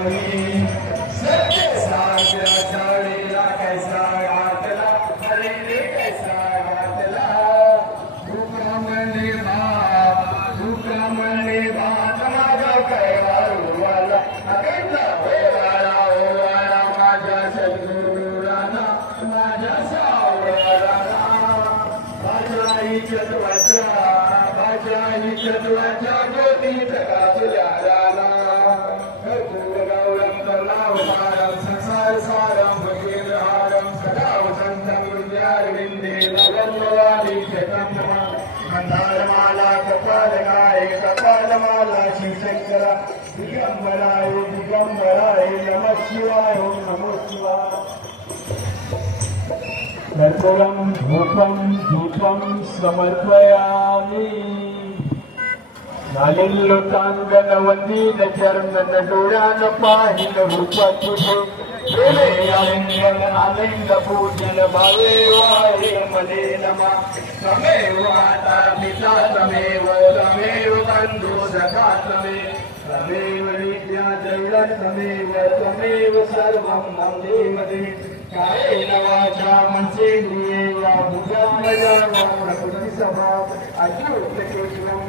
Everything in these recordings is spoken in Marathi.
माधवी सत्य साध्या शाळेला कैसा घातला अरे रे कैसा घातला दुका म्हणले भात माझा कैवारूवाला अगेला ओवाळा माझ्या सद्गुरुराना माझ्या सावळाला भाज्या ही चतवाच्या ज्योती प्रकाशल्या राना गौरम करुणावतारम संसार सारम भगीरहारम सदा वसंतं विद्यारविंदे नवन्मवाली शतम् मंदारमाला कपालमाला शिवशंकरा दिगंबराय नमः शिवाय ओम नमो शिवाय कर्पूरं धूपं दीपं समर्पयामि नालिल्लुतांगनवंदीन चरणन डोळ्यान पाहिन रूप तुझे प्रेमे आलिंगन आलिंग पूजन भावे वाहे मने नमा तमेव माता पिता तमेव बंधु सखा तमेव विद्या दैवत तमेव सर्वं मम देवते कायेन वाचा मनसेन्द्रियेण बुद्ध्यात्मजानं प्रकृतिस्वभाव अच्युतकेशवं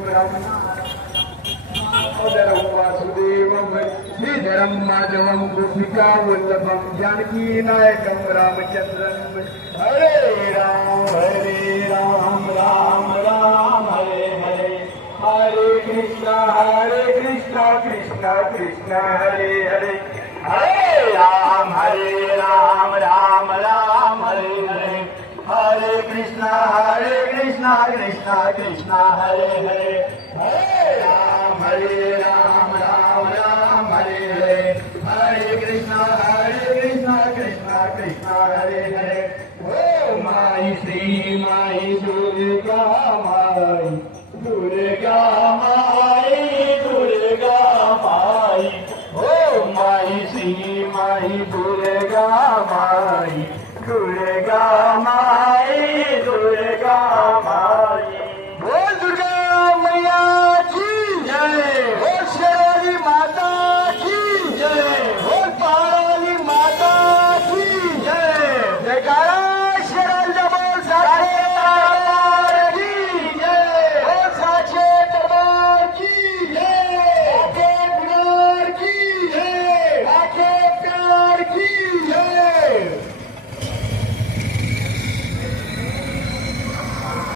ब्रह्मोदरं वासुदेवं श्रीधरं माधवं गोपिकावल्लभं जानकीनायकं रामचन्द्रं हरे राम राम राम हरे हरे हरे कृष्णा कृष्णा कृष्णा हरे हरे हरे राम राम हरे हरे हरे कृष्णा कृष्णा कृष्णा हरे हरे हरे राम